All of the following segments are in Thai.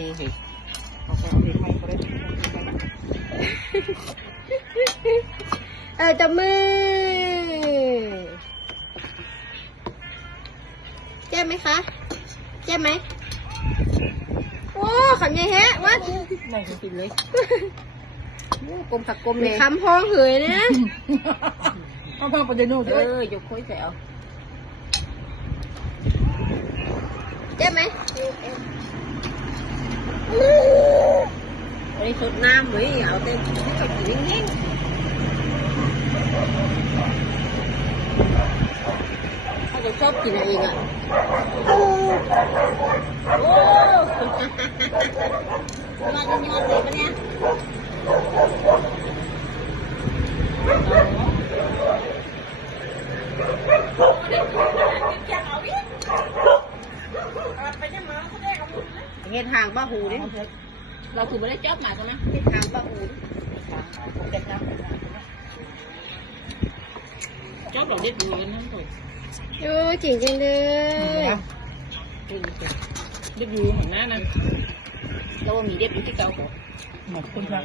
นี่สิจับมือแจ่มไหมคะแจ่มไหมโอ้ขันใหญ่แฮะวัดไม่กินเลยกลมผักกลมเลยคำพองเหยนะข้าวพองประเดี๋ยวนู้นยกคุยแถวแจ่มไหมไอ้สุดน้ำmớiเอาtên cái gì nhéเขาจะชอบกินอะไรอีกอ่ะโอ้มาจะยอดเลยปะเนี่ยเห็ดหางบ้าหูดิเราคือไม่ได้จอบมาใช่ไหมเห็ดหางบ้าหูจอบเราเด็ดดูกันนั่นถูกโอ้จริงจังเลยเด็ดดูเหมือนหน้านั่นเรามีเด็ดดูที่เก่าก่อนหมดคนละ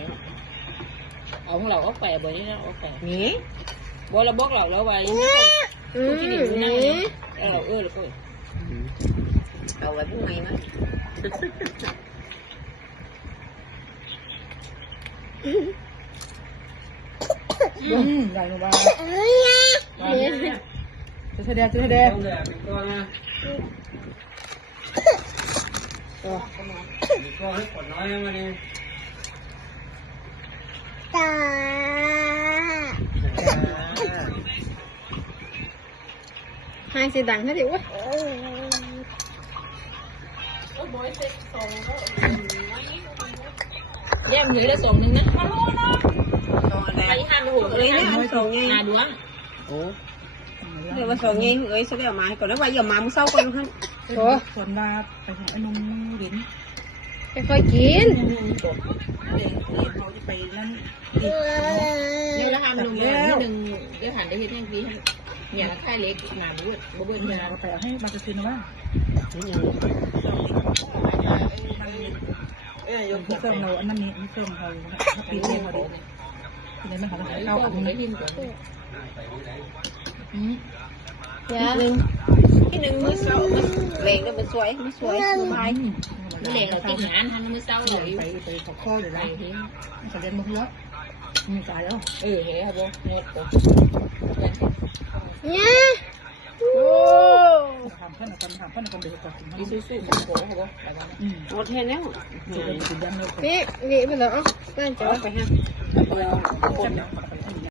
เอาของเราเอาแปะบ่อยนี่นะเอาแปะนี่บ่เราบอกเราแล้วไว้ผู้ที่ดีนั่งเราแล้วก็เอาไว้พวกไหนนะใหญ่มาบ้างจะแสดงก็ให้ผลน้อยมาดิตาให้เสียงดังให้ดิวะแย่มีได้ส่งนึงนะไปหันหัวเลยนะส่งไงนาดวงโอ้เดี๋ยวมาส่งไงเอ้ยsẽมาก่อนแล้วไปgiờ mà muốn sau coi khôngส่วนมาไปหาอนมลิ้นค่อยกินเขาจะไปนั่นเนี่ยแล้วทำนมนิดนึงเดี๋ยวหันได้เห็นแห้งดีเนี่ยแล้วค่ายเล็กหนาด้วยบ่เบิ่งเวลาเราไปให้บางกระซินว่ายกเครื่องเราอันนั้นนี่เครื่องเราปีเองพอดีทีนี้มันของเราอันนี้ที่หนึ่งมือเศร้าแรงก็มันสวยมันสวยสบายไม่แรงเราติดงานทำมือเศร้าเลยไปขอข้ออยู่ไรทีเขาเรียนมือเยอะมีตายแล้วเฮ้ยครับโบงดตัวเนี่ยโอ้ทำเพื่อนกันเดือดก่อนดีสู้ๆโผล่ครับโบหมดเห็นแล้วนี่ไปแล้วเพื่อนจ๋าไปฮะ